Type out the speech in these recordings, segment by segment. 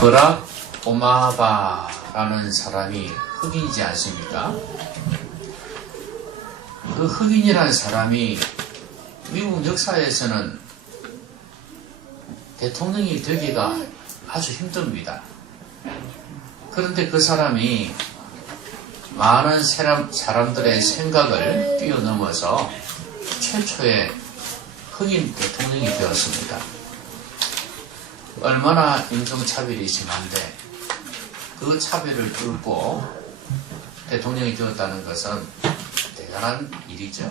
버락 오바마라는 사람이 흑인이지 않습니까? 그 흑인이라는 사람이 미국 역사에서는 대통령이 되기가 아주 힘듭니다. 그런데 그 사람이 많은 사람들의 생각을 뛰어넘어서 최초의 흑인 대통령이 되었습니다. 얼마나 인종차별이 심한데 그 차별을 뚫고 대통령이 되었다는 것은 대단한 일이죠.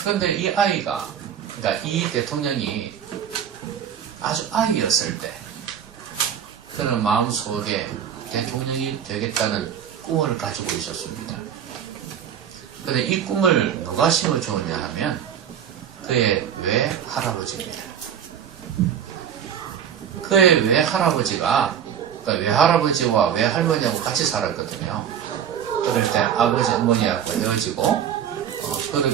그런데 이 아이가, 그러니까 이 대통령이 아주 아이였을 때 그는 마음속에 대통령이 되겠다는 꿈을 가지고 있었습니다. 그런데 이 꿈을 누가 심어주었냐 하면 그의 외할아버지입니다. 그의 외할아버지가, 그러니까 외할아버지와 외할머니하고 같이 살았거든요. 그럴 때 아버지, 어머니하고 헤어지고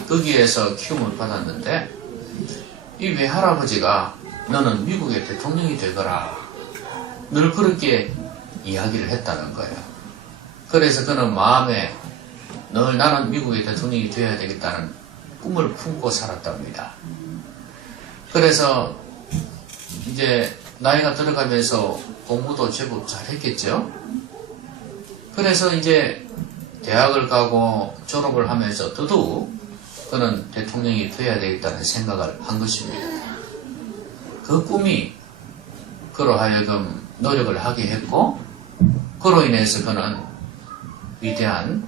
거기에서 키움을 받았는데 이 외할아버지가 너는 미국의 대통령이 되거라, 늘 그렇게 이야기를 했다는 거예요. 그래서 그는 마음에 늘 나는 미국의 대통령이 되어야 되겠다는 꿈을 품고 살았답니다. 그래서 이제 나이가 들어가면서 공부도 제법 잘했겠죠. 그래서 이제 대학을 가고 졸업을 하면서 더더욱 그는 대통령이 되어야 되겠다는 생각을 한 것입니다. 그 꿈이 그로 하여금 노력을 하게 했고, 그로 인해서 그는 위대한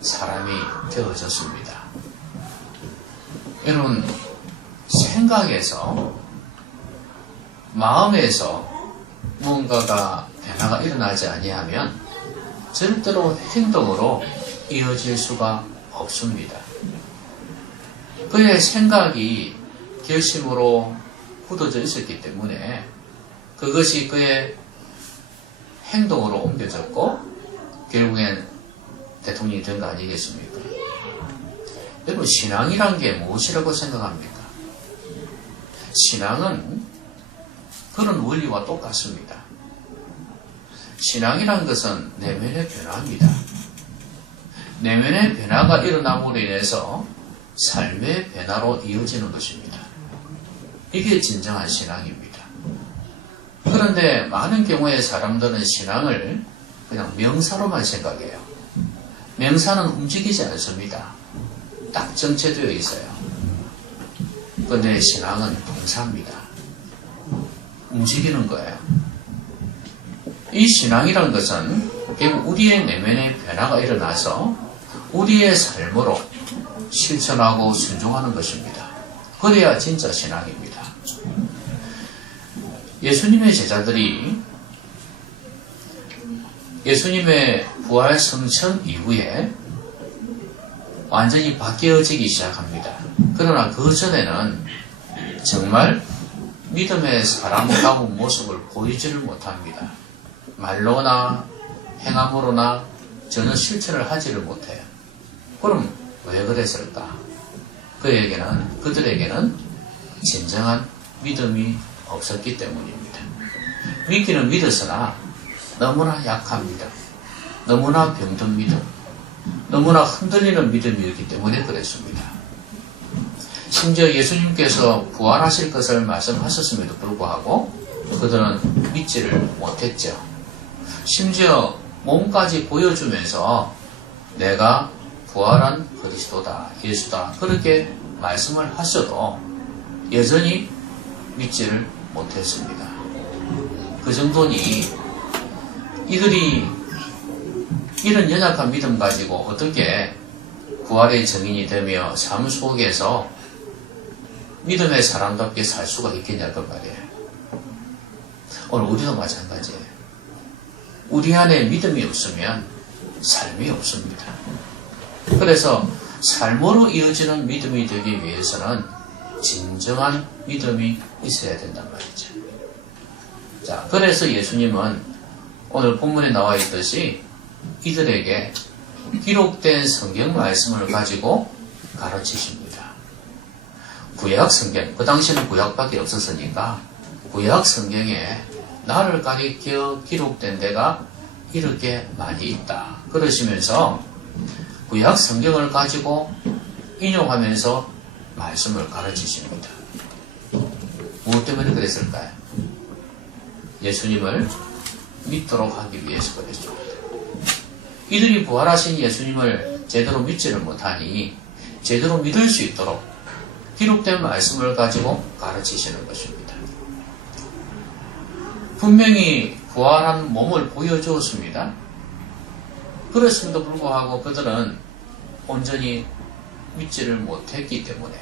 사람이 되어졌습니다. 여러분, 생각에서, 마음에서 뭔가가 변화가 일어나지 아니하면 절대로 행동으로 이어질 수가 없습니다. 그의 생각이 결심으로 굳어져 있었기 때문에 그것이 그의 행동으로 옮겨졌고 결국엔 대통령이 된 거 아니겠습니까? 여러분, 신앙이란 게 무엇이라고 생각합니까? 신앙은 그런 원리와 똑같습니다. 신앙이란 것은 내면의 변화입니다. 내면의 변화가 일어남으로 인해서 삶의 변화로 이어지는 것입니다. 이게 진정한 신앙입니다. 그런데 많은 경우에 사람들은 신앙을 그냥 명사로만 생각해요. 명사는 움직이지 않습니다. 딱 정체되어 있어요. 그런데 신앙은 동사입니다. 움직이는 거예요. 이 신앙이라는 것은 결국 우리의 내면의 변화가 일어나서 우리의 삶으로 실천하고 순종하는 것입니다. 그래야 진짜 신앙입니다. 예수님의 제자들이 예수님의 부활 성천 이후에 완전히 바뀌어지기 시작합니다. 그러나 그 전에는 정말 믿음의 사람다운 모습을 보이지를 못합니다. 말로나 행함으로나 전혀 실천을 하지를 못해요. 그럼 왜 그랬을까? 그들에게는 진정한 믿음이 없었기 때문입니다. 믿기는 믿었으나 너무나 약합니다. 너무나 병든 믿음, 너무나 흔들리는 믿음이었기 때문에 그랬습니다. 심지어 예수님께서 부활하실 것을 말씀하셨음에도 불구하고 그들은 믿지를 못했죠. 심지어 몸까지 보여주면서 내가 부활한 그리스도다, 예수다, 그렇게 말씀을 하셔도 여전히 믿지를 못했습니다. 그 정도니 이들이 이런 연약한 믿음 가지고 어떻게 부활의 증인이 되며 삶 속에서 믿음의 사람답게 살 수가 있겠냐 그 말이에요. 오늘 우리도 마찬가지예요. 우리 안에 믿음이 없으면 삶이 없습니다. 그래서 삶으로 이어지는 믿음이 되기 위해서는 진정한 믿음이 있어야 된단 말이죠. 자, 그래서 예수님은 오늘 본문에 나와 있듯이 이들에게 기록된 성경 말씀을 가지고 가르치십니다. 구약 성경, 그 당시에는 구약밖에 없었으니까 구약 성경에 나를 가리켜 기록된 데가 이렇게 많이 있다. 그러시면서 구약 성경을 가지고 인용하면서 말씀을 가르치십니다. 무엇 때문에 그랬을까요? 예수님을 믿도록 하기 위해서 그랬습니다. 이들이 부활하신 예수님을 제대로 믿지를 못하니 제대로 믿을 수 있도록 기록된 말씀을 가지고 가르치시는 것입니다. 분명히 부활한 몸을 보여주었습니다. 그렇음에도 불구하고 그들은 온전히 믿지를 못했기 때문에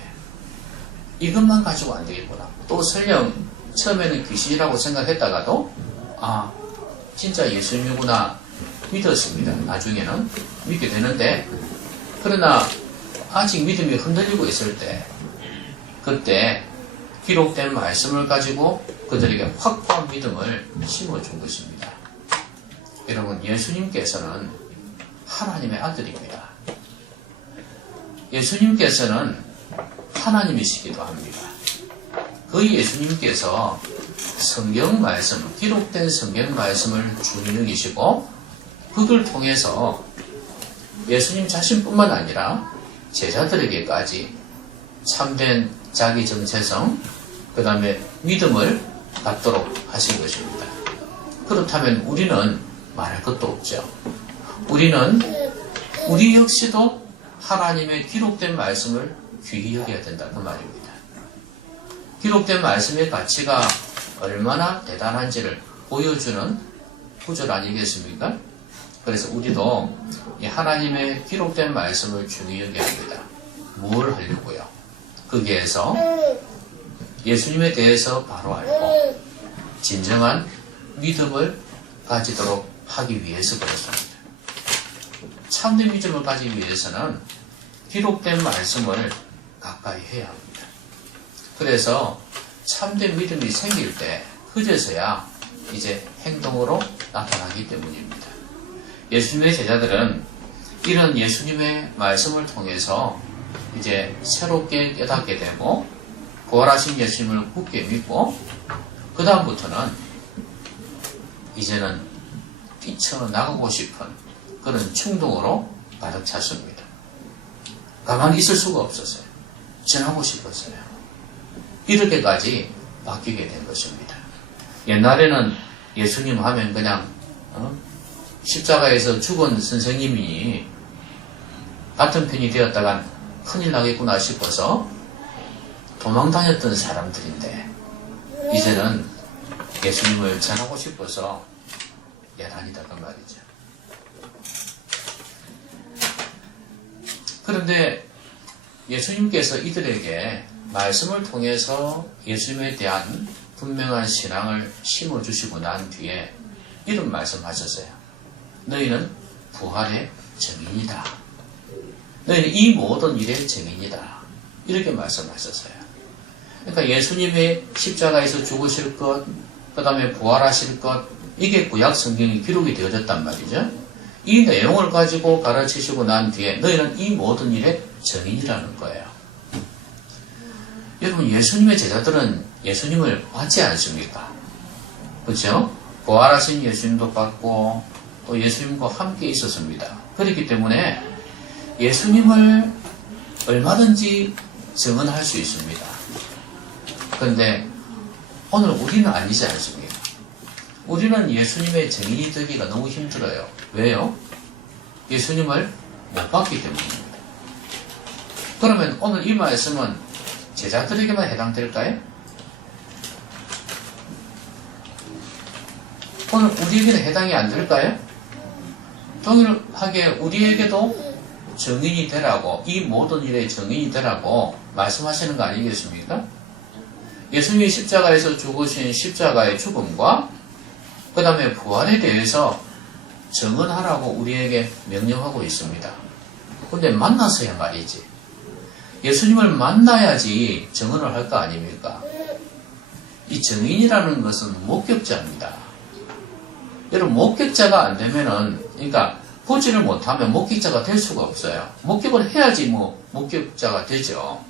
이것만 가지고 안 되겠구나. 또 설령 처음에는 귀신이라고 생각했다가도 진짜 예수님이구나 믿었습니다. 나중에는 믿게 되는데, 그러나 아직 믿음이 흔들리고 있을 때 그때 기록된 말씀을 가지고 그들에게 확고한 믿음을 심어준 것입니다. 여러분, 예수님께서는 하나님의 아들입니다. 예수님께서는 하나님이시기도 합니다. 그 예수님께서 성경 말씀, 기록된 성경 말씀을 중히 여기시고 그걸 통해서 예수님 자신뿐만 아니라 제자들에게까지 참된 자기 정체성, 그 다음에 믿음을 갖도록 하신 것입니다. 그렇다면 우리는 말할 것도 없죠. 우리 역시도 하나님의 기록된 말씀을 귀히 여겨야 된다, 그 말입니다. 기록된 말씀의 가치가 얼마나 대단한지를 보여주는 구절 아니겠습니까? 그래서 우리도 이 하나님의 기록된 말씀을 중히 여겨야 합니다. 뭘 하려고요? 거기에서 예수님에 대해서 바로 알고 진정한 믿음을 가지도록 하기 위해서 그렇습니다. 참된 믿음을 가지기 위해서는 기록된 말씀을 가까이 해야 합니다. 그래서 참된 믿음이 생길 때 그제서야 이제 행동으로 나타나기 때문입니다. 예수님의 제자들은 이런 예수님의 말씀을 통해서 이제 새롭게 깨닫게 되고 부활하신 예수님을 굳게 믿고 그 다음부터는 이제는 뛰쳐나가고 싶은 그런 충동으로 가득 찼습니다. 가만히 있을 수가 없었어요. 전하고 싶었어요. 이렇게까지 바뀌게 된 것입니다. 옛날에는 예수님 하면 그냥 십자가에서 죽은 선생님이 같은 편이 되었다간 큰일 나겠구나 싶어서 도망다녔던 사람들인데 이제는 예수님을 전하고 싶어서 야단이다, 그 말이죠. 그런데 예수님께서 이들에게 말씀을 통해서 예수님에 대한 분명한 신앙을 심어주시고 난 뒤에 이런 말씀하셨어요. 너희는 부활의 증인이다. 너희는 이 모든 일의 증인이다. 이렇게 말씀하셨어요. 그러니까 예수님의 십자가에서 죽으실 것, 그 다음에 부활하실 것, 이게 구약 성경이 기록이 되어졌단 말이죠. 이 내용을 가지고 가르치시고 난 뒤에 너희는 이 모든 일의 증인이라는 거예요. 여러분, 예수님의 제자들은 예수님을 봤지 않습니까? 그렇죠? 부활하신 예수님도 봤고 또 예수님과 함께 있었습니다. 그렇기 때문에 예수님을 얼마든지 증언할 수 있습니다. 그런데 오늘 우리는 아니지 않습니까? 우리는 예수님의 증인이 되기가 너무 힘들어요. 왜요? 예수님을 못 봤기 때문입니다. 그러면 오늘 이 말씀은 제자들에게만 해당될까요? 오늘 우리에게는 해당이 안 될까요? 동일하게 우리에게도 증인이 되라고, 이 모든 일의 증인이 되라고 말씀하시는 거 아니겠습니까? 예수님이 십자가에서 죽으신 십자가의 죽음과 그 다음에 부활에 대해서 증언하라고 우리에게 명령하고 있습니다. 그런데 만나서야 말이지. 예수님을 만나야지 증언을 할 거 아닙니까? 이 증인이라는 것은 목격자입니다. 여러분, 목격자가 안 되면은, 그러니까 보지를 못하면 목격자가 될 수가 없어요. 목격을 해야지 목격자가 되죠.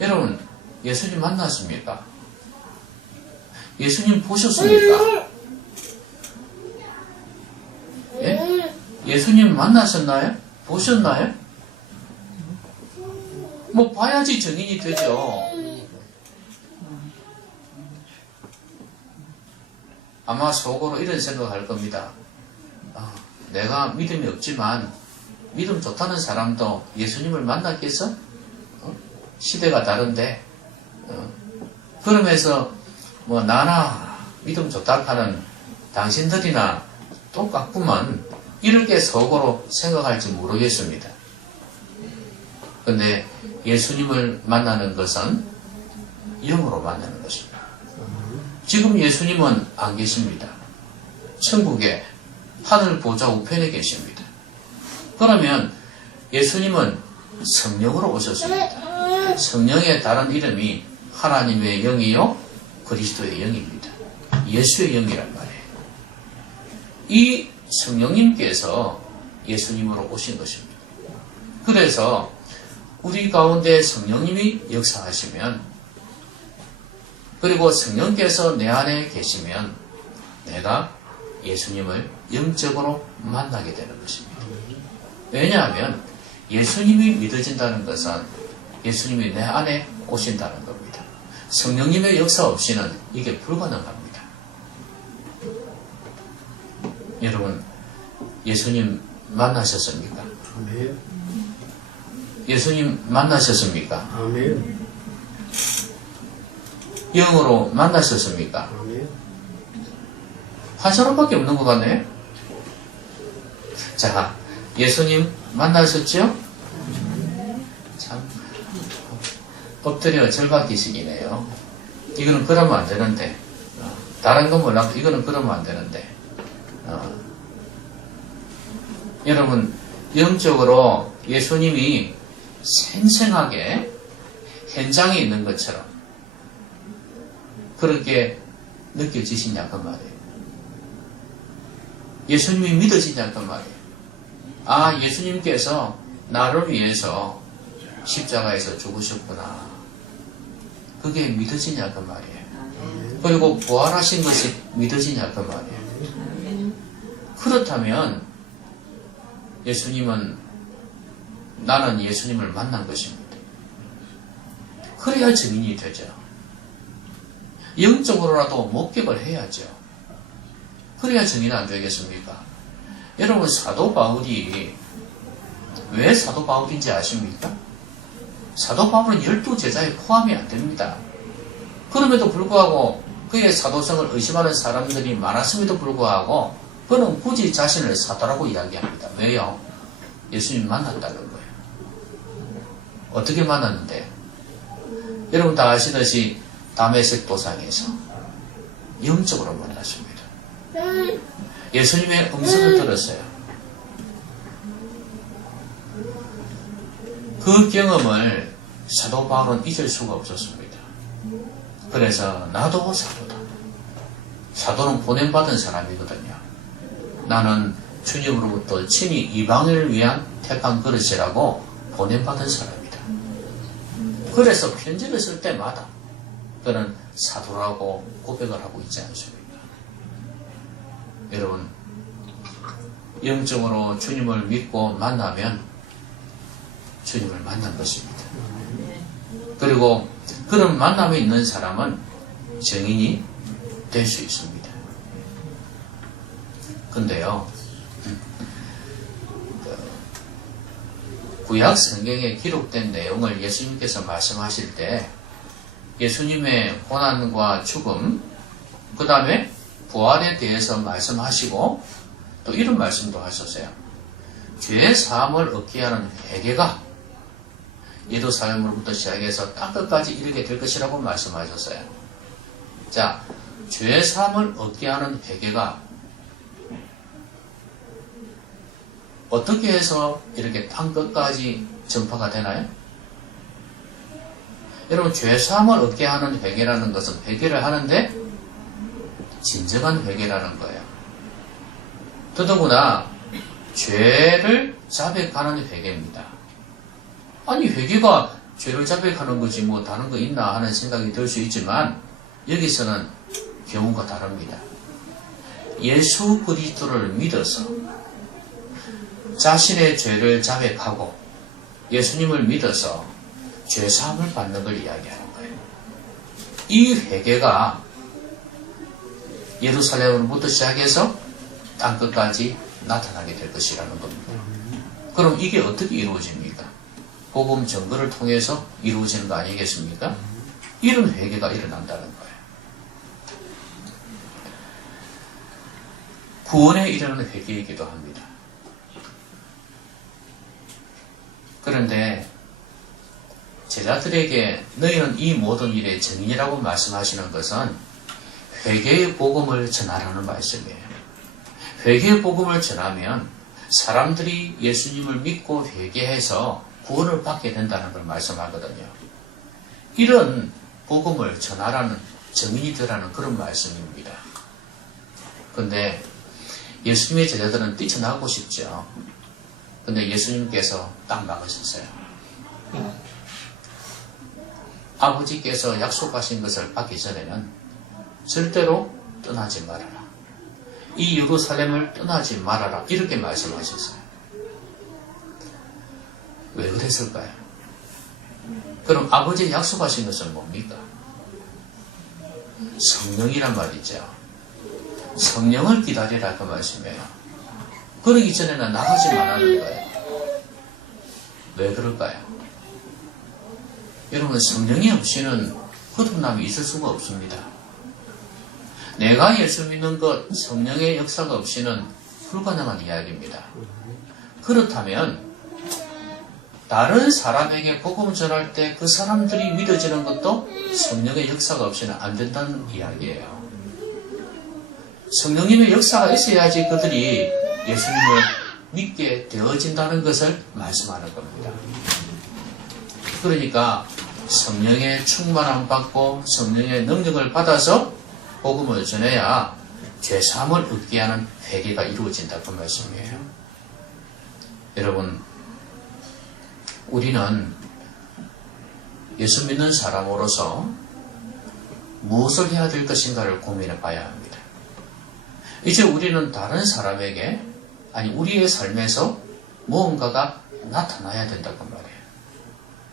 여러분, 예수님 만났습니까? 예수님 보셨습니까? 예? 예수님 만나셨나요? 보셨나요? 뭐 봐야지 증인이 되죠. 아마 속으로 이런 생각할 겁니다. 내가 믿음이 없지만 믿음 좋다는 사람도 예수님을 만났겠어? 시대가 다른데 그러면서 뭐 나나 믿음 좋다 하는 당신들이나 똑같구만 이렇게 속으로 생각할지 모르겠습니다. 근데 예수님을 만나는 것은 영으로 만나는 것입니다. 지금 예수님은 안 계십니다. 천국에 하늘 보좌 우편에 계십니다. 그러면 예수님은 성령으로 오셨습니다. 성령의 다른 이름이 하나님의 영이요 그리스도의 영입니다. 예수의 영이란 말이에요. 이 성령님께서 예수님으로 오신 것입니다. 그래서 우리 가운데 성령님이 역사하시면 그리고 성령께서 내 안에 계시면 내가 예수님을 영적으로 만나게 되는 것입니다. 왜냐하면 예수님이 믿어진다는 것은 예수님이 내 안에 오신다는 겁니다. 성령님의 역사 없이는 이게 불가능합니다. 여러분, 예수님 만나셨습니까? 아멘. 예수님 만나셨습니까? 아멘. 영으로 만나셨습니까? 아멘. 한 사람밖에 없는 것 같네. 자, 예수님 만나셨죠? 참 엎드려 절박기식이네요. 이거는 그러면 안 되는데 다른 건 몰라도 이거는 그러면 안 되는데 여러분 영적으로 예수님이 생생하게 현장에 있는 것처럼 그렇게 느껴지시냐고 말이에요. 예수님이 믿어지냐고 말이에요. 아, 예수님께서 나를 위해서 십자가에서 죽으셨구나. 그게 믿어지냐고 말이에요. 그리고 부활하신 것이 믿어지냐고 말이에요. 그렇다면 예수님은 나는 예수님을 만난 것입니다. 그래야 증인이 되죠. 영적으로라도 목격을 해야죠. 그래야 증인 안 되겠습니까? 여러분, 사도 바울이 왜 사도 바울인지 아십니까? 사도 바울은 12제자에 포함이 안 됩니다. 그럼에도 불구하고 그의 사도성을 의심하는 사람들이 많았음에도 불구하고 그는 굳이 자신을 사도라고 이야기합니다. 왜요? 예수님 만났다는 거예요. 어떻게 만났는데? 여러분 다 아시듯이 다메섹 도상에서 영적으로 만났습니다. 예수님의 음성을 들었어요. 그 경험을 사도 바울은 잊을 수가 없었습니다. 그래서 나도 사도다. 사도는 보냄받은 사람이거든요. 나는 주님으로부터 친히 이방인을 위한 택한 그릇이라고 보냄받은 사람이다. 그래서 편지를 쓸 때마다 그는 사도라고 고백을 하고 있지 않습니까? 여러분, 영적으로 주님을 믿고 만나면 주님을 만난 것입니다. 그리고 그런 만남에 있는 사람은 증인이 될 수 있습니다. 근데요, 구약 성경에 기록된 내용을 예수님께서 말씀하실 때 예수님의 고난과 죽음, 그 다음에 부활에 대해서 말씀하시고 또 이런 말씀도 하셨어요. 죄의 사함을 얻게 하는 회개가 예루살렘으로부터 시작해서 땅끝까지 이르게 될 것이라고 말씀하셨어요. 자, 죄의 사함을 얻게 하는 회개가 어떻게 해서 이렇게 땅끝까지 전파가 되나요? 여러분, 죄 사함을 얻게 하는 회개라는 것은 회개를 하는데 진정한 회개라는 거예요. 더더구나 죄를 자백하는 회개입니다. 아니, 회개가 죄를 자백하는 거지 뭐 다른 거 있나 하는 생각이 들 수 있지만 여기서는 경우가 다릅니다. 예수 그리스도를 믿어서 자신의 죄를 자백하고 예수님을 믿어서 죄사함을 받는 걸 이야기하는 거예요. 이 회개가 예루살렘으로부터 시작해서 땅끝까지 나타나게 될 것이라는 겁니다. 그럼 이게 어떻게 이루어집니까? 복음 증거를 통해서 이루어지는 거 아니겠습니까? 이런 회개가 일어난다는 거예요. 구원에 이르는 회개이기도 합니다. 그런데 제자들에게 너희는 이 모든 일의 증인이라고 말씀하시는 것은 회개의 복음을 전하라는 말씀이에요. 회개의 복음을 전하면 사람들이 예수님을 믿고 회개해서 구원을 받게 된다는 걸 말씀하거든요. 이런 복음을 전하라는 증인이 되라는 그런 말씀입니다. 그런데 예수님의 제자들은 뛰쳐나가고 싶죠. 근데 예수님께서 딱 막으셨어요. 아버지께서 약속하신 것을 받기 전에는 절대로 떠나지 말아라. 이 예루살렘을 떠나지 말아라. 이렇게 말씀하셨어요. 왜 그랬을까요? 그럼 아버지 약속하신 것은 뭡니까? 성령이란 말이죠. 성령을 기다리라 그 말씀이에요. 그러기 전에는 나가지 말라는 거예요. 왜 그럴까요? 여러분, 성령이 없이는 거듭남이 있을 수가 없습니다. 내가 예수 믿는 것, 성령의 역사가 없이는 불가능한 이야기입니다. 그렇다면 다른 사람에게 복음 전할 때 그 사람들이 믿어지는 것도 성령의 역사가 없이는 안 된다는 이야기예요. 성령님의 역사가 있어야지 그들이 예수님을 믿게 되어진다는 것을 말씀하는 겁니다. 그러니까 성령의 충만함 받고 성령의 능력을 받아서 복음을 전해야 죄사함을 얻게 하는 회개가 이루어진다 그 말씀이에요. 여러분, 우리는 예수 믿는 사람으로서 무엇을 해야 될 것인가를 고민해 봐야 합니다. 이제 우리는 다른 사람에게, 아니 우리의 삶에서 무언가가 나타나야 된다고 말해요.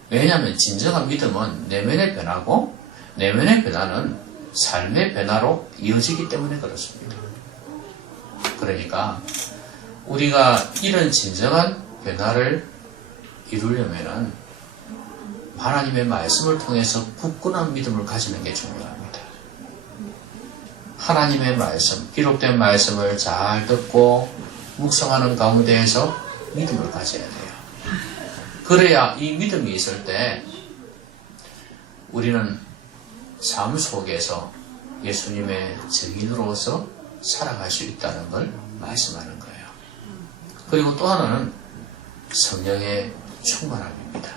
왜냐하면 진정한 믿음은 내면의 변화고 내면의 변화는 삶의 변화로 이어지기 때문에 그렇습니다. 그러니까 우리가 이런 진정한 변화를 이루려면은 하나님의 말씀을 통해서 굳건한 믿음을 가지는 게 중요합니다. 하나님의 말씀, 기록된 말씀을 잘 듣고 묵상하는 가운데에서 믿음을 가져야 돼요. 그래야 이 믿음이 있을 때 우리는 삶 속에서 예수님의 증인으로서 살아갈 수 있다는 걸 말씀하는 거예요. 그리고 또 하나는 성령의 충만함입니다.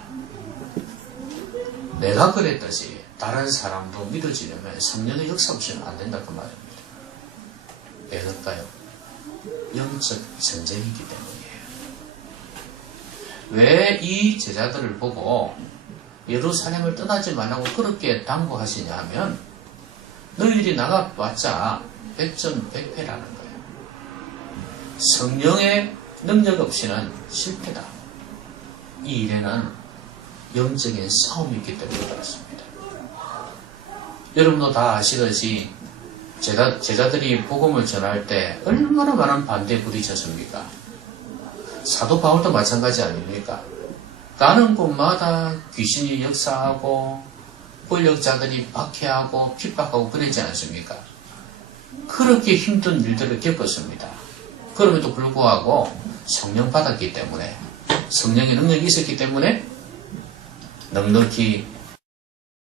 내가 그랬듯이 다른 사람도 믿어지려면 성령의 역사 없이는 안 된다 그 말입니다. 왜 그럴까요? 영적 전쟁이기 때문이에요. 왜 이 제자들을 보고 예루살렘을 떠나지 말라고 그렇게 당부하시냐 하면 너희들이 나가봤자 백전백패라는 거예요. 성령의 능력 없이는 실패다. 이 일에는 영적인 싸움이 있기 때문에 그렇습니다. 여러분도 다 아시듯이 제자들이 복음을 전할 때 얼마나 많은 반대에 부딪혔습니까? 사도 바울도 마찬가지 아닙니까? 가는 곳마다 귀신이 역사하고 권력자들이 박해하고 핍박하고 그러지 않습니까? 그렇게 힘든 일들을 겪었습니다. 그럼에도 불구하고 성령 받았기 때문에, 성령의 능력이 있었기 때문에 넉넉히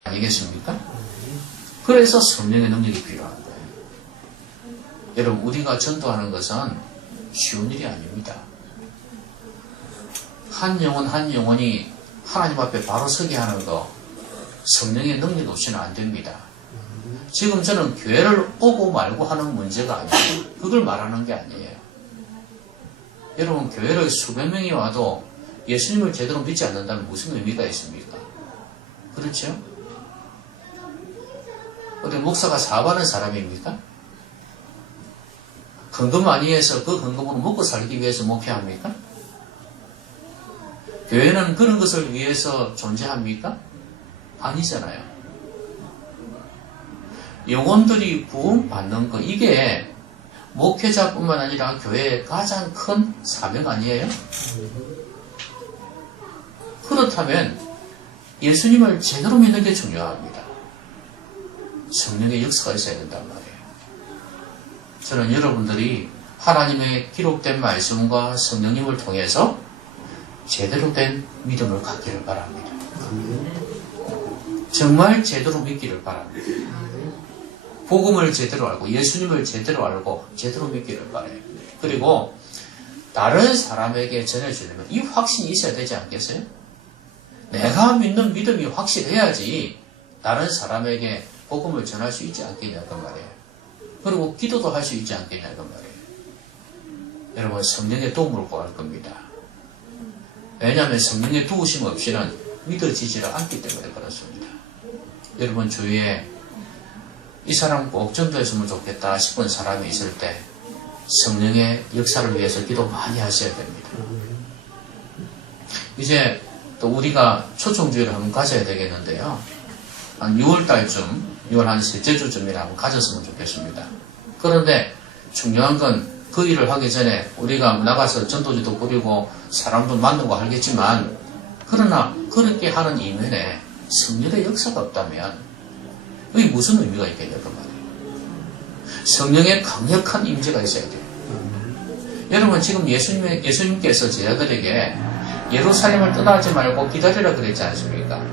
아니겠습니까? 그래서 성령의 능력이 필요한 거예요. 여러분, 우리가 전도하는 것은 쉬운 일이 아닙니다. 한 영혼 한 영혼이 하나님 앞에 바로 서게 하는 거 성령의 능력 없이는 안 됩니다. 지금 저는 교회를 오고 말고 하는 문제가 아니에요. 그걸 말하는 게 아니에요. 여러분, 교회를 수백 명이 와도 예수님을 제대로 믿지 않는다면 무슨 의미가 있습니까? 그렇죠? 어디 목사가 사업하는 사람입니까? 헌금 많이 해서 그 헌금으로 먹고 살기 위해서 목회합니까? 교회는 그런 것을 위해서 존재합니까? 아니잖아요. 영혼들이 구원받는 거, 이게 목회자뿐만 아니라 교회의 가장 큰 사명 아니에요? 그렇다면 예수님을 제대로 믿는 게 중요합니다. 성령의 역사가 있어야 된단 말이에요. 저는 여러분들이 하나님의 기록된 말씀과 성령님을 통해서 제대로 된 믿음을 갖기를 바랍니다. 정말 제대로 믿기를 바랍니다. 복음을 제대로 알고 예수님을 제대로 알고 제대로 믿기를 바라요. 그리고 다른 사람에게 전해주려면 이 확신이 있어야 되지 않겠어요? 내가 믿는 믿음이 확실해야지 다른 사람에게 복음을 전할 수 있지 않겠냐 그 말이에요. 그리고 기도도 할 수 있지 않겠냐 그 말이에요. 여러분 성령의 도움을 구할 겁니다. 왜냐하면 성령의 도우심 없이는 믿어지지를 않기 때문에 그렇습니다. 여러분 주위에 이 사람 꼭 전도했으면 좋겠다 싶은 사람이 있을 때 성령의 역사를 위해서 기도 많이 하셔야 됩니다. 이제 또 우리가 초청주의를 한번 가져야 되겠는데요. 한 6월달쯤 6월 한 셋째 주쯤이나 한번 가졌으면 좋겠습니다. 그런데 중요한 건 그 일을 하기 전에 우리가 나가서 전도지도 꾸리고 사람도 만나고 하겠지만 그러나 그렇게 하는 이면에 성령의 역사가 없다면 그게 무슨 의미가 있겠냐 그 말이에요. 성령의 강력한 임재가 있어야 돼요. 여러분 지금 예수님께서 제자들에게 예루살렘을 떠나지 말고 기다리라 그랬지 않습니까?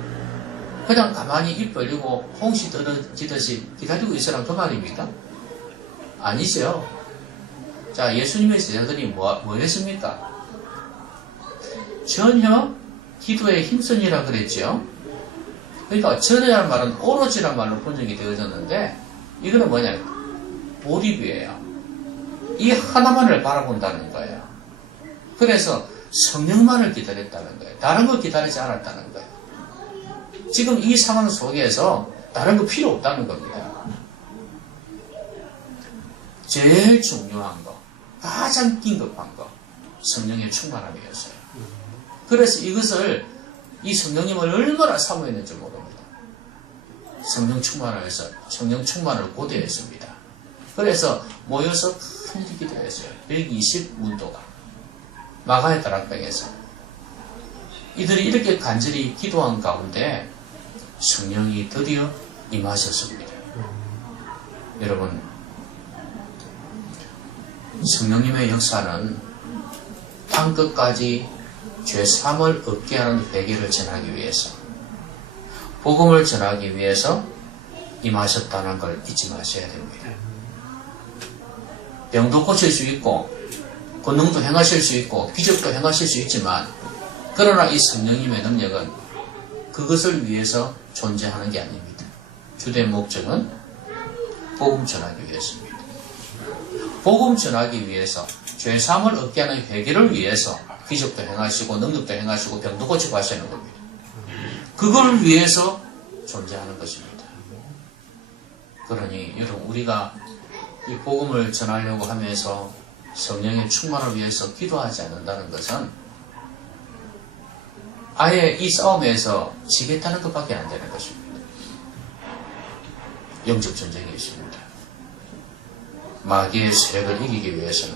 그냥 가만히 입 벌리고 홍시 떨어지듯이 기다리고 있으란 그 말입니까? 아니죠. 자, 예수님의 제자들이 뭐 했습니까? 전혀 기도에 힘쓰니라 그랬죠. 그러니까 전이라는 말은 오로지란 말로 번역이 되어졌는데 이거는 뭐냐? 몰입이에요. 이 하나만을 바라본다는 거예요. 그래서 성령만을 기다렸다는 거예요. 다른 거 기다리지 않았다는 거예요. 지금 이 상황 속에서 다른 거 필요 없다는 겁니다. 제일 중요한 거, 가장 긴급한 거, 성령의 충만함이었어요. 그래서 이것을 이 성령님을 얼마나 사모했는지 모릅니다. 성령 충만을 고대했습니다. 그래서 모여서 큰 기도했어요. 120문도가 마가의 다락방에서 이들이 이렇게 간절히 기도한 가운데 성령이 드디어 임하셨습니다. 여러분 성령님의 역사는 땅끝까지 죄사함을 얻게 하는 회개를 전하기 위해서 복음을 전하기 위해서 임하셨다는 걸 잊지 마셔야 됩니다. 병도 고칠 수 있고 권능도 행하실 수 있고 기적도 행하실 수 있지만 그러나 이 성령님의 능력은 그것을 위해서 존재하는 게 아닙니다. 주된 목적은 복음 전하기 위해서입니다. 복음 전하기 위해서 죄사함을 얻게 하는 회개를 위해서 기적도 행하시고 능력도 행하시고 병도 고치고 하시는 겁니다. 그걸 위해서 존재하는 것입니다. 그러니 여러분 우리가 이 복음을 전하려고 하면서 성령의 충만을 위해서 기도하지 않는다는 것은 아예 이 싸움에서 지겠다는 것밖에 안 되는 것입니다. 영적 전쟁이 있습니다. 마귀의 세력을 이기기 위해서는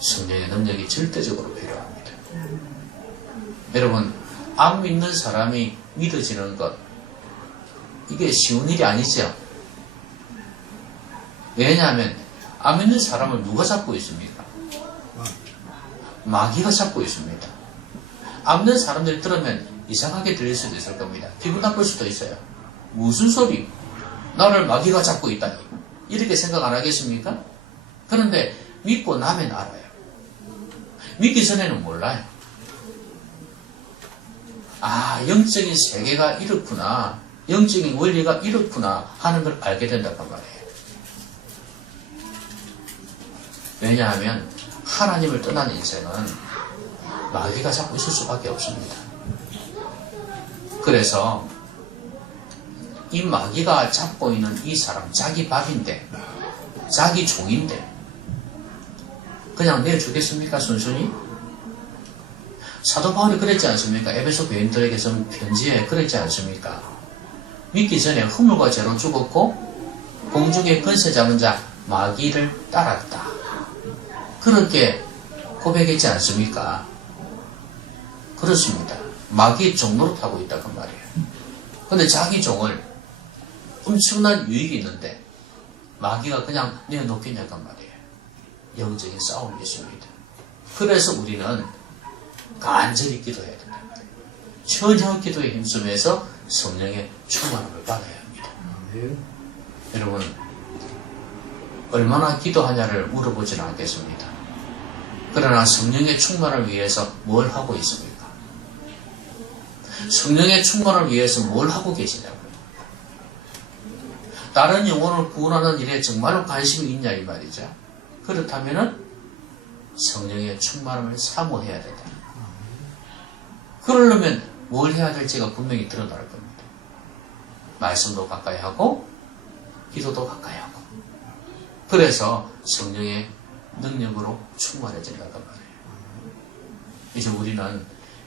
성령의 능력이 절대적으로 필요합니다. 여러분 안 믿는 사람이 믿어지는 것 이게 쉬운 일이 아니죠. 왜냐하면 안 믿는 사람을 누가 잡고 있습니까? 마귀가 잡고 있습니다. 안 믿는 사람들이 들으면 이상하게 들릴 수도 있을 겁니다. 기분 나쁠 수도 있어요. 무슨 소리? 나를 마귀가 잡고 있다니. 이렇게 생각 안 하겠습니까? 그런데 믿고 나면 알아요. 믿기 전에는 몰라요. 아, 영적인 세계가 이렇구나. 영적인 원리가 이렇구나 하는 걸 알게 된다고 말이에요. 왜냐하면 하나님을 떠난 인생은 마귀가 잡고 있을 수밖에 없습니다. 그래서 이 마귀가 잡고 있는 이 사람 자기 밥인데, 자기 종인데 그냥 내주겠습니까? 순순히? 사도 바울이 그랬지 않습니까? 에베소 교인들에게 쓴 편지에 그랬지 않습니까? 믿기 전에 허물과 죄로 죽었고 공중의 권세 잡은 자 마귀를 따랐다. 그렇게 고백했지 않습니까? 그렇습니다. 마귀의 종로를 타고 있다 그 말이에요. 근데 자기 종을 엄청난 유익이 있는데 마귀가 그냥 내어놓겠냐 그 말이에요. 영적인 싸움이 있습니다. 그래서 우리는 간절히 기도해야 된다 말이에요. 전혀 기도에 힘쓰면서 성령의 충만함을 받아야 합니다. 여러분, 얼마나 기도하냐를 물어보지는 않겠습니다. 그러나 성령의 충만을 위해서 뭘 하고 있습니까? 성령의 충만을 위해서 뭘 하고 계시냐고요? 다른 영혼을 구원하는 일에 정말로 관심이 있냐 이 말이죠. 그렇다면 성령의 충만함을 사모해야 된다. 그러려면 뭘 해야 될지가 분명히 드러날 겁니다. 말씀도 가까이 하고 기도도 가까이 하고, 그래서 성령의 능력으로 충만해진다는 말이에요. 이제 우리는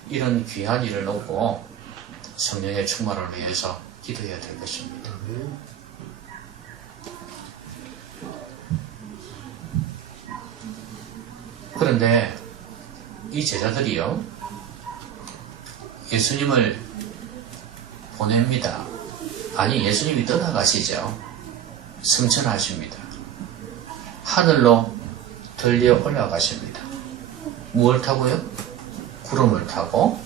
이런 귀한 일을 놓고 성령의 충만을 위해서 기도해야 될 것입니다. 그런데 이 제자들이요, 예수님을 보냅니다. 아니, 예수님이 떠나가시죠. 승천하십니다. 하늘로 들려 올라가십니다. 무엇을 타고요? 구름을 타고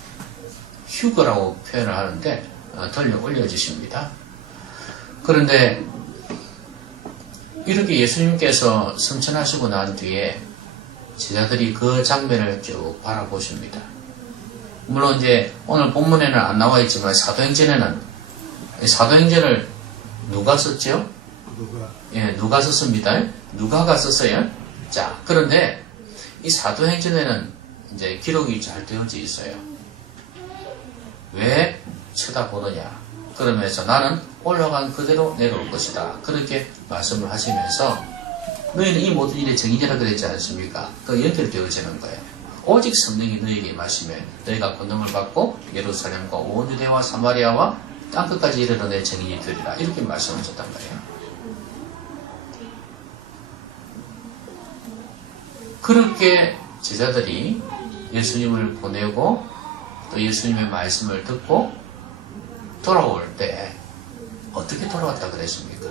휴거라고 표현을 하는데 들려 올려주십니다. 그런데 이렇게 예수님께서 승천하시고 난 뒤에 제자들이 그 장면을 쭉 바라보십니다. 물론 이제 오늘 본문에는 안 나와 있지만 사도행전을 누가 썼죠? 누가 썼습니다. 누가가 썼어요. 자, 그런데 이 사도행전에는 이제 기록이 잘 되어져 있어요. 왜 쳐다보느냐? 그러면서 나는 올라간 그대로 내려올 것이다. 그렇게 말씀을 하시면서 너희는 이 모든 일의 증인이라 그랬지 않습니까? 그 연결되어지는 거예요. 오직 성령이 너희에게 임하시면 너희가 권능을 받고 예루살렘과 온 유대와 사마리아와 땅끝까지 이르러 내 증인이 되리라. 이렇게 말씀하셨단 말이에요. 그렇게 제자들이 예수님을 보내고 또 예수님의 말씀을 듣고 돌아올 때 어떻게 돌아왔다 그랬습니까?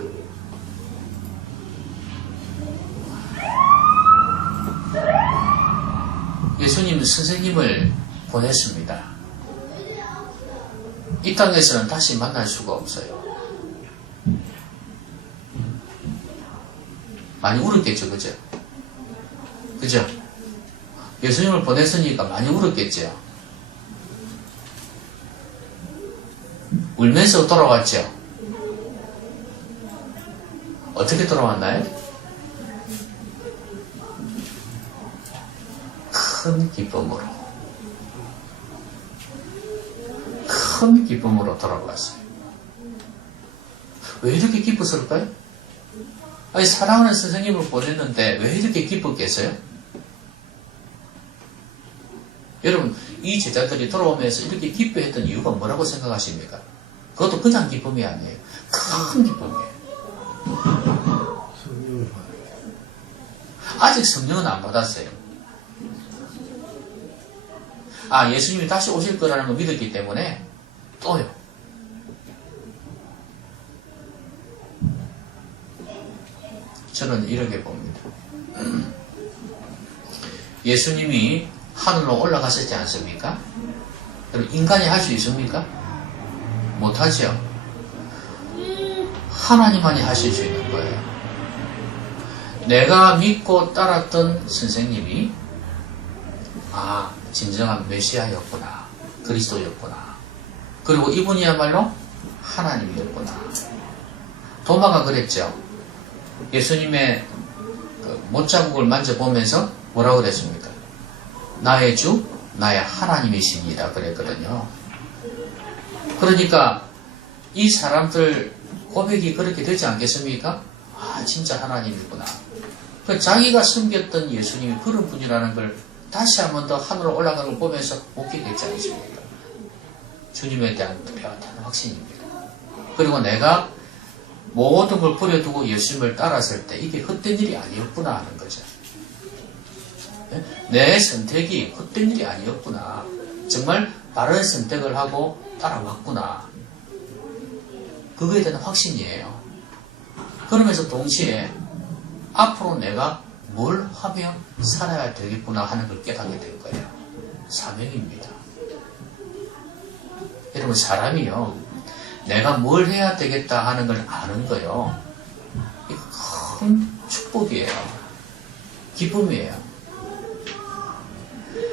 예수님 선생님을 보냈습니다. 이 땅에서는 다시 만날 수가 없어요. 많이 울었겠죠, 그죠? 그죠? 예수님을 보냈으니까 많이 울었겠죠? 울면서 돌아왔죠? 어떻게 돌아왔나요? 큰 기쁨으로 돌아왔어요. 왜 이렇게 기뻤을까요? 아니, 사랑하는 선생님을 보냈는데 왜 이렇게 기뻤겠어요? 여러분, 이 제자들이 돌아오면서 이렇게 기뻐했던 이유가 뭐라고 생각하십니까? 그것도 그냥 기쁨이 아니에요. 큰 기쁨이에요. 아직 성령은 안 받았어요. 예수님이 다시 오실 거라는 걸 믿었기 때문에 또요. 저는 이렇게 봅니다. 예수님이 하늘로 올라가셨지 않습니까? 여러분, 인간이 할 수 있습니까? 못하죠. 하나님만이 하실 수 있는 거예요. 내가 믿고 따랐던 선생님이 진정한 메시아였구나, 그리스도였구나, 그리고 이분이야말로 하나님이었구나. 도마가 그랬죠. 예수님의 못자국을 만져보면서 뭐라고 그랬습니까? 나의 주, 나의 하나님이십니다 그랬거든요. 그러니까 이 사람들 고백이 그렇게 되지 않겠습니까? 아, 진짜 하나님이구나. 자기가 섬겼던 예수님이 그런 분이라는 걸 다시 한 번 더 하늘로 올라가는 걸 보면서 묻게 됐지 않습니까? 주님에 대한 뚜렷한 확신입니다. 그리고 내가 모든 걸 버려두고 예수님을 따랐을 때 이게 헛된 일이 아니었구나 하는 거죠. 내 선택이 헛된 일이 아니었구나. 정말 바른 선택을 하고 따라왔구나. 그거에 대한 확신이에요. 그러면서 동시에 앞으로 내가 뭘 하며 살아야 되겠구나 하는 걸 깨닫게 될 거예요. 사명입니다. 여러분, 사람이요, 내가 뭘 해야 되겠다 하는 걸 아는 거요, 이거 큰 축복이에요. 기쁨이에요.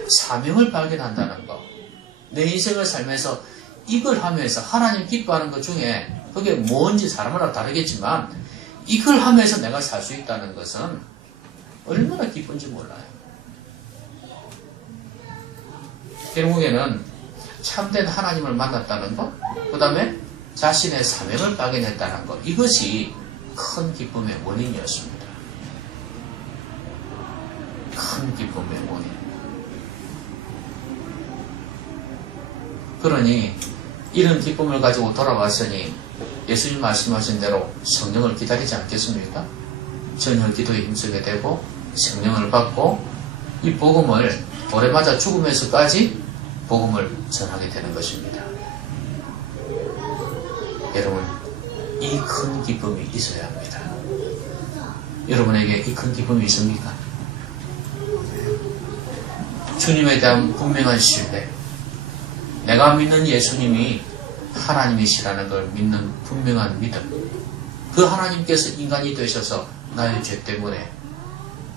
사명을 발견한다는 거, 내 인생을 살면서 이걸 하면서 하나님 기뻐하는 것 중에 그게 뭔지 사람마다 다르겠지만 이걸 하면서 내가 살 수 있다는 것은 얼마나 기쁜지 몰라요. 결국에는 참된 하나님을 만났다는 것, 그 다음에 자신의 사명을 발견했다는 것, 이것이 큰 기쁨의 원인이었습니다. 큰 기쁨의 원인. 그러니 이런 기쁨을 가지고 돌아왔으니 예수님 말씀하신 대로 성령을 기다리지 않겠습니까? 전혀 기도에 힘쓰게 되고 성령을 받고 이 복음을 돌에 맞아 죽으면서까지 복음을 전하게 되는 것입니다. 여러분, 이 큰 기쁨이 있어야 합니다. 여러분에게 이 큰 기쁨이 있습니까? 주님에 대한 분명한 신뢰, 내가 믿는 예수님이 하나님이시라는 걸 믿는 분명한 믿음, 그 하나님께서 인간이 되셔서 나의 죄 때문에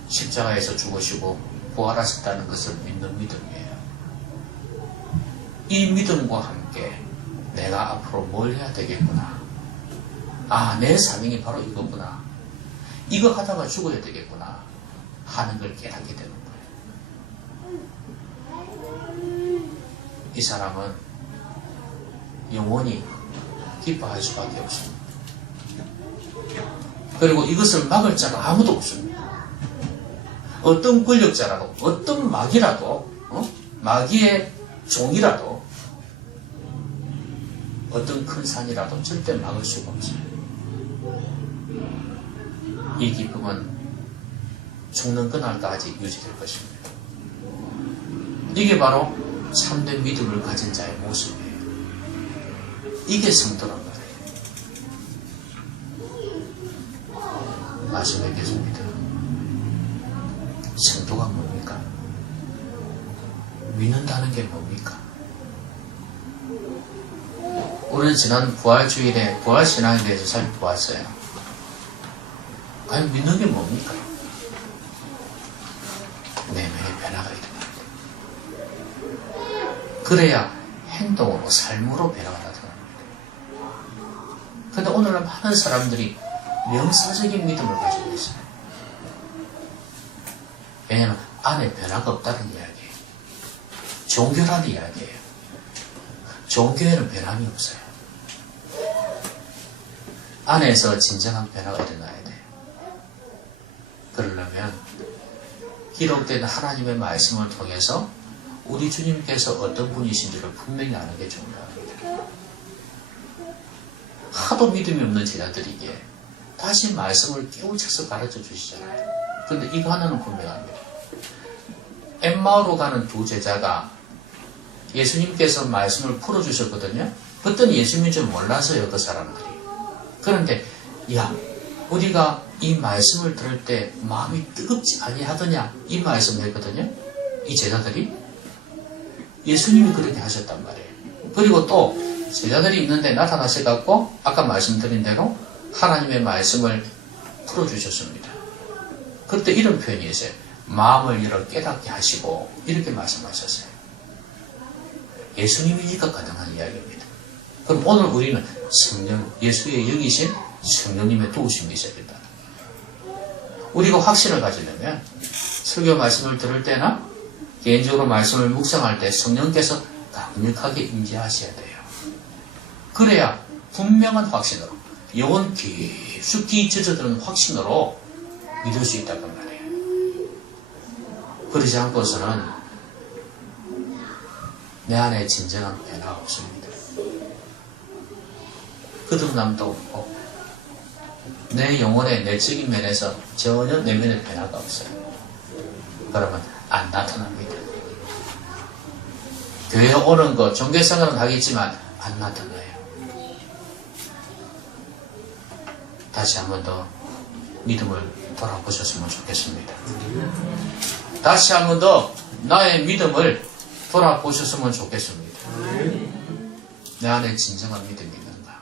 십자가에서 죽으시고 부활하셨다는 것을 믿는 믿음이에요. 이 믿음과 함께 내가 앞으로 뭘 해야 되겠구나. 아, 내 사명이 바로 이거구나. 이거 하다가 죽어야 되겠구나 하는 걸 깨닫게 되는 거예요. 이 사람은 영원히 기뻐할 수밖에 없습니다. 그리고 이것을 막을 자가 아무도 없습니다. 어떤 권력자라도, 어떤 마귀라도, 마귀의 종이라도, 어떤 큰 산이라도 절대 막을 수가 없어요. 이 기쁨은 죽는 그날까지 유지될 것입니다. 이게 바로 참된 믿음을 가진 자의 모습이에요. 이게 성도란 말이에요. 말씀드리겠습니다. 성도가 뭡니까? 믿는다는 게 뭡니까? 우리는 지난 부활주일에 부활신앙에 대해서 살펴보았어요. 과연 믿는 게 뭡니까? 내면의 변화가 일어납니다. 그래야 행동으로, 삶으로 변화가 나타납니다. 그런데 오늘날 많은 사람들이 명사적인 믿음을 가지고 있어요. 왜냐하면 안에 변화가 없다는 이야기예요. 종교라는 이야기예요. 종교에는 변함이 없어요. 안에서 진정한 변화가 일어나야 돼요. 그러려면 기록된 하나님의 말씀을 통해서 우리 주님께서 어떤 분이신지를 분명히 아는 게 중요합니다. 하도 믿음이 없는 제자들이기에 다시 말씀을 깨우쳐서 가르쳐 주시잖아요. 그런데 이거 하나는 분명합니다. 엠마오로 가는 두 제자가 예수님께서 말씀을 풀어주셨거든요. 그때는 예수님인 줄 몰라서요, 그 사람들이. 그런데 야, 우리가 이 말씀을 들을 때 마음이 뜨겁지 아니하더냐, 이 말씀을 했거든요. 이 제자들이 예수님이 그렇게 하셨단 말이에요. 그리고 또 제자들이 있는데 나타나셔갖고 아까 말씀드린 대로 하나님의 말씀을 풀어주셨습니다. 그때 이런 표현이 있어요. 마음을 열어 깨닫게 하시고 이렇게 말씀하셨어요. 예수님이니까 가능한 이야기입니다. 그럼 오늘 우리는 성령, 예수의 영이신 성령님의 도우심이 있어야 된다. 우리가 확신을 가지려면 설교 말씀을 들을 때나 개인적으로 말씀을 묵상할 때 성령께서 강력하게 임재하셔야 돼요. 그래야 분명한 확신으로 영혼 깊숙이 젖어드는 확신으로 믿을 수 있다는 말이에요. 그러지 않고서는 내 안에 진정한 변화가 없습니다. 거듭남도 없고 내 영혼의 내적인 면에서 전혀 내면의 변화가 없어요. 그러면 안 나타납니다. 교회에 오는 거, 종교생활은 하겠지만 안 나타나요. 다시 한 번 더 믿음을 돌아보셨으면 좋겠습니다. 다시 한 번 더 나의 믿음을 돌아보셨으면 좋겠습니다. 내 안에 진정한 믿음이 있는가?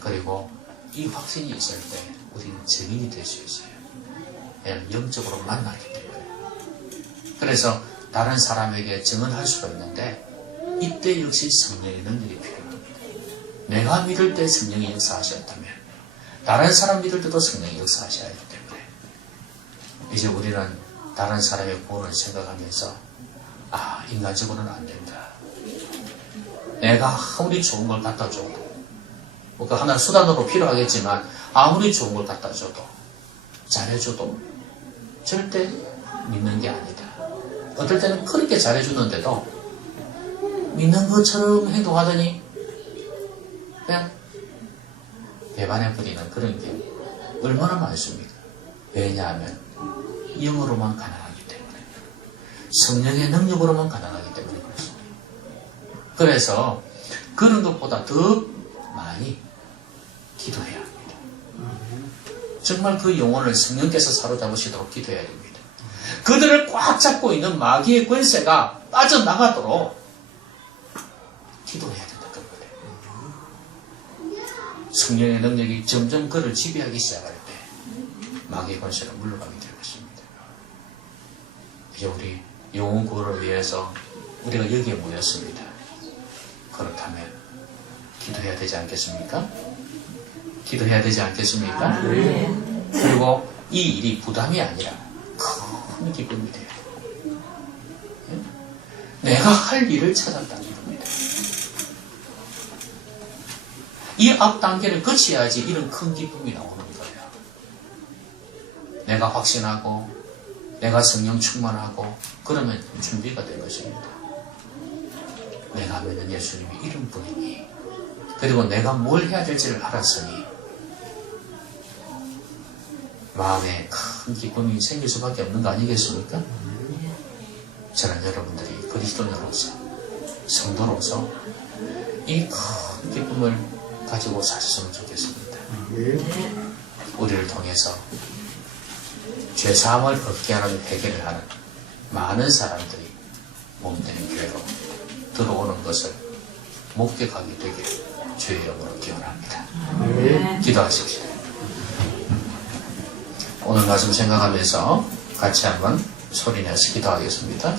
그리고 이 확신이 있을 때 우리는 증인이 될 수 있어요. 왜냐하면 영적으로 만나기 때문에. 그래서 다른 사람에게 증언할 수가 있는데 이때 역시 성령의 능력이 필요합니다. 내가 믿을 때 성령이 역사하셨다면 다른 사람 믿을 때도 성령이 역사하셔야 하기 때문에 이제 우리는 다른 사람의 구원을 생각하면서 인간적으로는 안 된다. 내가 아무리 좋은 걸 갖다 줘도 뭔가 하나 수단으로 필요하겠지만 아무리 좋은 걸 갖다 줘도 잘해줘도 절대 믿는 게 아니다. 어떨 때는 그렇게 잘해주는데도 믿는 것처럼 행동하더니 그냥 배반해버리는 그런 게 얼마나 많습니까? 왜냐하면 영으로만 가능하기 때문에 성령의 능력으로만 가능하기 때문에 그렇습니다. 그래서 그런 것보다 더 많이 기도해야 합니다. 정말 그 영혼을 성령께서 사로잡으시도록 기도해야 됩니다. 그들을 꽉 잡고 있는 마귀의 권세가 빠져나가도록 기도해야 된다는 거예요. 성령의 능력이 점점 그를 지배하기 시작할 때 마귀의 권세가 물러가게 될 것입니다. 이제 우리 영혼 구원을 위해서 우리가 여기에 모였습니다. 그렇다면 기도해야 되지 않겠습니까? 기도해야 되지 않겠습니까? 그리고 이 일이 부담이 아니라 큰 기쁨이 돼요. 내가 할 일을 찾았다는 겁니다. 이 앞 단계를 거쳐야지 이런 큰 기쁨이 나오는 거예요. 내가 확신하고 내가 성령 충만하고 그러면 준비가 된 것입니다. 내가 믿는 예수님이 이런 분이니 그리고 내가 뭘 해야 될지를 알았으니 마음에 큰 기쁨이 생길 수밖에 없는 거 아니겠습니까? 저는 여러분들이 그리스도인으로서 성도로서 이 큰 기쁨을 가지고 사셨으면 좋겠습니다. 우리를 통해서 죄사함을 얻게 하는 회개를 하는 많은 사람들이 몸된 교회로 들어오는 것을 목격하게 되길 주의 이름으로 기원합니다. 기도하십시오. 오늘 말씀 생각하면서 같이 한번 소리내서 기도하겠습니다.